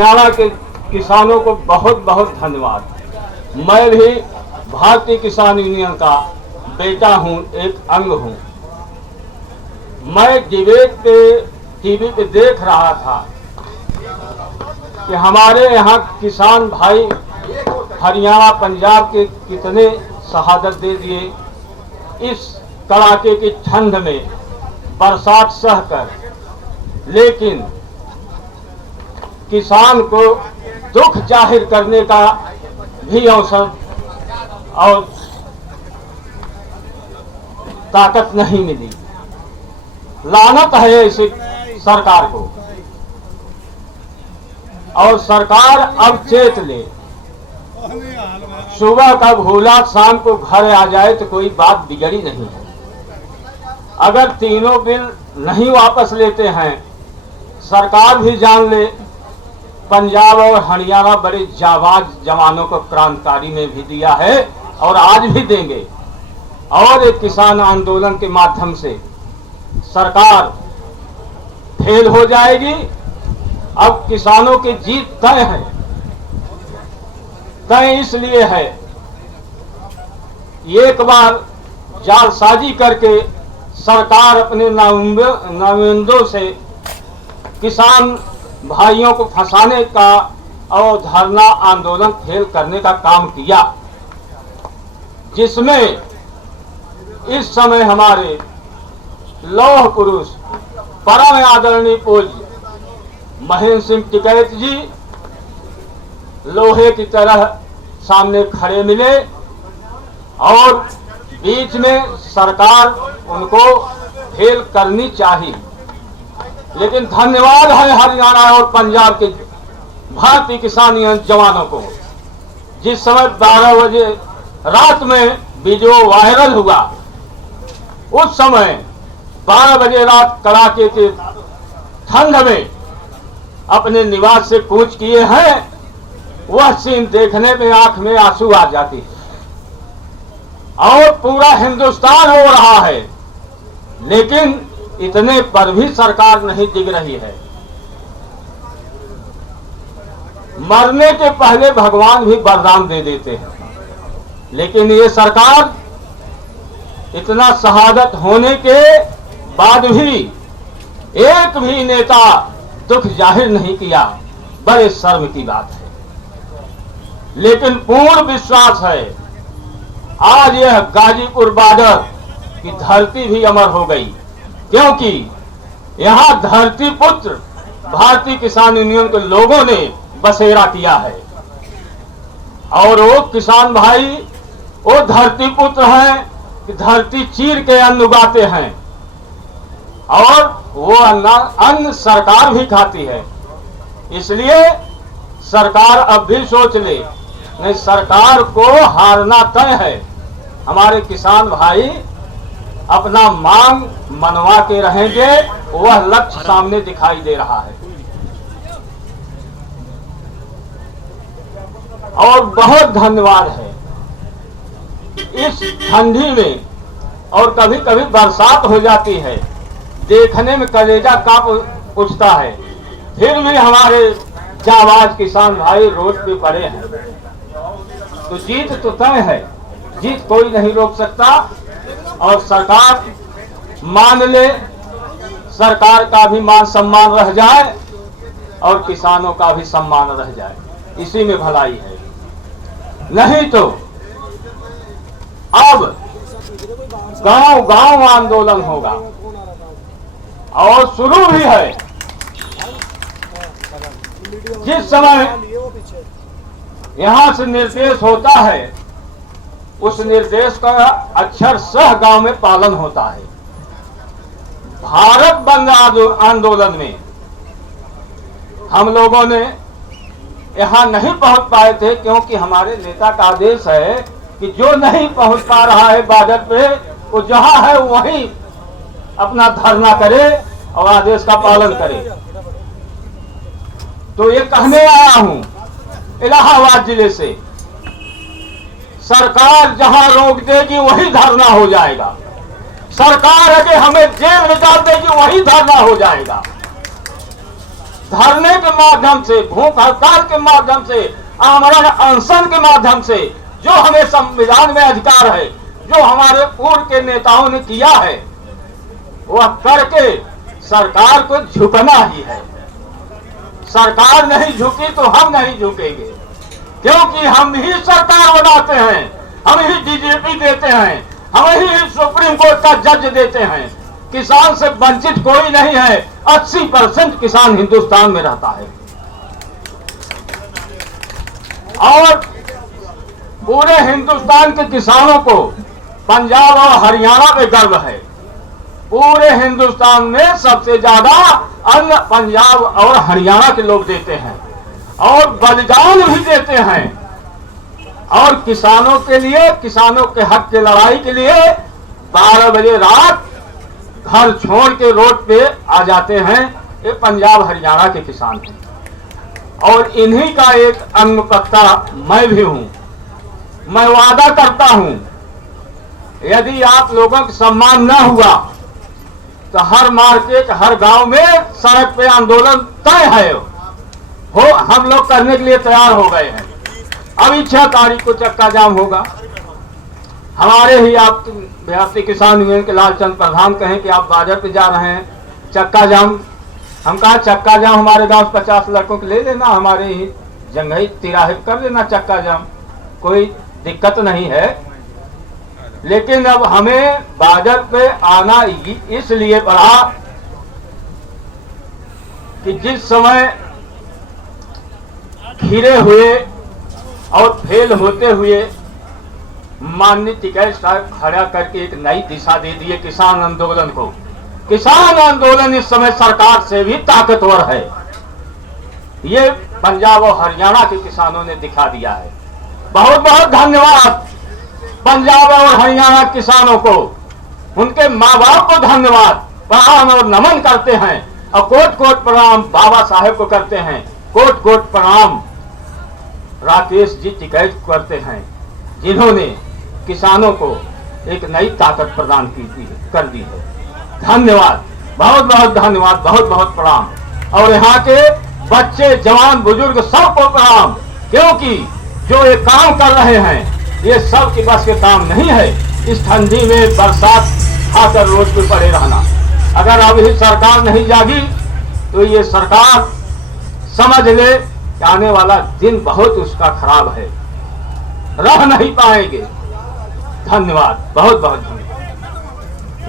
हरियाणा के किसानों को बहुत बहुत धन्यवाद। मैं भी भारतीय किसान यूनियन का बेटा हूं, एक अंग हूं। मैं डिबेट पे टीवी पे देख रहा था कि हमारे यहाँ किसान भाई हरियाणा पंजाब के कितने शहादत दे दिए इस कड़ाके की ठंड में बरसात सहकर, लेकिन किसान को दुख जाहिर करने का भी अवसर और ताकत नहीं मिली। लानत है ऐसे सरकार को, और सरकार अब चेत ले। सुबह का भूला शाम को घर आ जाए तो कोई बात बिगड़ी नहीं है। अगर तीनों बिल नहीं वापस लेते हैं, सरकार भी जान ले पंजाब और हरियाणा बड़े जाबाज जवानों को क्रांतिकारी में भी दिया है और आज भी देंगे। और एक किसान आंदोलन के माध्यम से सरकार फेल हो जाएगी। अब किसानों की जीत तय है। तय इसलिए है, एक बार जालसाजी करके सरकार अपने नुमाइंदों से किसान भाइयों को फंसाने का और धरना आंदोलन फेल करने का काम किया, जिसमें इस समय हमारे लौह पुरुष परम आदरणीय पूज्य महेंद्र सिंह टिकैत जी लोहे की तरह सामने खड़े मिले और बीच में सरकार उनको फेल करनी चाहिए। लेकिन धन्यवाद है हरियाणा और पंजाब के भारतीय किसान जवानों को। जिस समय 12 बजे रात में वीडियो वायरल हुआ, उस समय 12 बजे रात कड़ाके के ठंड में अपने निवास से कूच किए हैं। वह सीन देखने में आंख में आंसू आ जाती है। और पूरा हिंदुस्तान हो रहा है, लेकिन इतने पर भी सरकार नहीं दिख रही है। मरने के पहले भगवान भी वरदान दे देते हैं, लेकिन ये सरकार इतना शहादत होने के बाद भी एक भी नेता दुख जाहिर नहीं किया। बड़े शर्म की बात है। लेकिन पूर्ण विश्वास है आज यह गाजीपुर बॉर्डर की धरती भी अमर हो गई, क्योंकि यहां धरती पुत्र भारतीय किसान यूनियन के लोगों ने बसेरा किया है। और वो किसान भाई वो धरती पुत्र हैं कि धरती चीर के अन्न उगाते हैं, और वो अन्न सरकार भी खाती है। इसलिए सरकार अब भी सोच ले, नहीं सरकार को हारना तय है। हमारे किसान भाई अपना मांग मनवा के रहेंगे, वह लक्ष्य सामने दिखाई दे रहा है। और बहुत धन्यवाद है इस ठंडी में, और कभी कभी बरसात हो जाती है, देखने में कलेजा कांप उठता है, फिर भी हमारे जाबाज किसान भाई रोड पे पड़े हैं। तो जीत तो तय है, जीत कोई नहीं रोक सकता। और सरकार मान ले, सरकार का भी मान सम्मान रह जाए और किसानों का भी सम्मान रह जाए, इसी में भलाई है। नहीं तो अब गांव गांव आंदोलन होगा, और शुरू भी है। जिस समय यहां से निर्देश होता है, उस निर्देश का अक्षरशः गांव में पालन होता है। भारत बंद आंदोलन में हम लोगों ने यहां नहीं पहुंच पाए थे, क्योंकि हमारे नेता का आदेश है कि जो नहीं पहुंच पा रहा है बॉर्डर पे, वो जहां है वहीं अपना धरना करे और आदेश का पालन करे। तो ये कहने आया हूं इलाहाबाद जिले से, सरकार जहां रोक देगी वही धरना हो जाएगा। सरकार अगर हमें जेल में डाल देगी वही धरना हो जाएगा। धरने के माध्यम से, भूख हड़ताल के माध्यम से, आमरण अनशन के माध्यम से जो हमें संविधान में अधिकार है, जो हमारे पूर्व के नेताओं ने किया है, वह करके सरकार को झुकना ही है। सरकार नहीं झुकी तो हम नहीं झुकेंगे, क्योंकि हम ही सरकार बनाते हैं, हम ही डीजीपी देते हैं, हम ही सुप्रीम कोर्ट का जज देते हैं। किसान से वंचित कोई नहीं है। 80% किसान हिंदुस्तान में रहता है और पूरे हिंदुस्तान के किसानों को पंजाब और हरियाणा पे गर्व है। पूरे हिंदुस्तान में सबसे ज्यादा अन्न पंजाब और हरियाणा के लोग देते हैं और बलिदान भी देते हैं। और किसानों के लिए, किसानों के हक की लड़ाई के लिए 12 बजे रात घर छोड़ के रोड पे आ जाते हैं। ये पंजाब हरियाणा के किसान हैं और इन्हीं का एक अंगपत्ता मैं भी हूं। मैं वादा करता हूं, यदि आप लोगों का सम्मान न हुआ तो हर मार्केट, हर गांव में सड़क पे आंदोलन तय है, हो हम लोग करने के लिए तैयार हो गए हैं। अभी 6 तारीख को चक्का जाम होगा। हमारे ही आप भारतीय किसान यूनियन के लालचंद प्रधान कहें कि आप बाजार पे जा रहे हैं, चक्का जाम। हम कहा चक्का जाम हमारे गांव 50 लड़कों को ले लेना, हमारे ही जंगई तिराहे कर लेना चक्का जाम, कोई दिक्कत नहीं है। लेकिन अब हमें बाजार पे आना इसलिए पड़ा कि जिस समय घिरे हुए और फेल होते हुए माननीय टिकैत साहब खड़ा करके एक नई दिशा दे दिए किसान आंदोलन को। किसान आंदोलन इस समय सरकार से भी ताकतवर है, ये पंजाब और हरियाणा के किसानों ने दिखा दिया है। बहुत बहुत धन्यवाद पंजाब और हरियाणा किसानों को, उनके माँ बाप को धन्यवाद, प्रणाम और नमन करते हैं और कोट कोट प्रणाम बाबा साहेब को करते हैं, कोट कोट प्रणाम राकेश जी टिकैत करते हैं, जिन्होंने किसानों को एक नई ताकत प्रदान कर दी है। धन्यवाद, बहुत बहुत धन्यवाद, बहुत बहुत प्रणाम। और यहाँ के बच्चे, जवान, बुजुर्ग सबको प्रणाम, क्योंकि जो ये काम कर रहे हैं ये सब की बस के काम नहीं है। इस ठंडी में बरसात खाकर रोड पे पड़े रहना, अगर अब ही सरकार नहीं जागी तो ये सरकार समझ ले कि आने वाला दिन बहुत उसका खराब है, रह नहीं पाएंगे। धन्यवाद, बहुत बहुत धन्यवाद।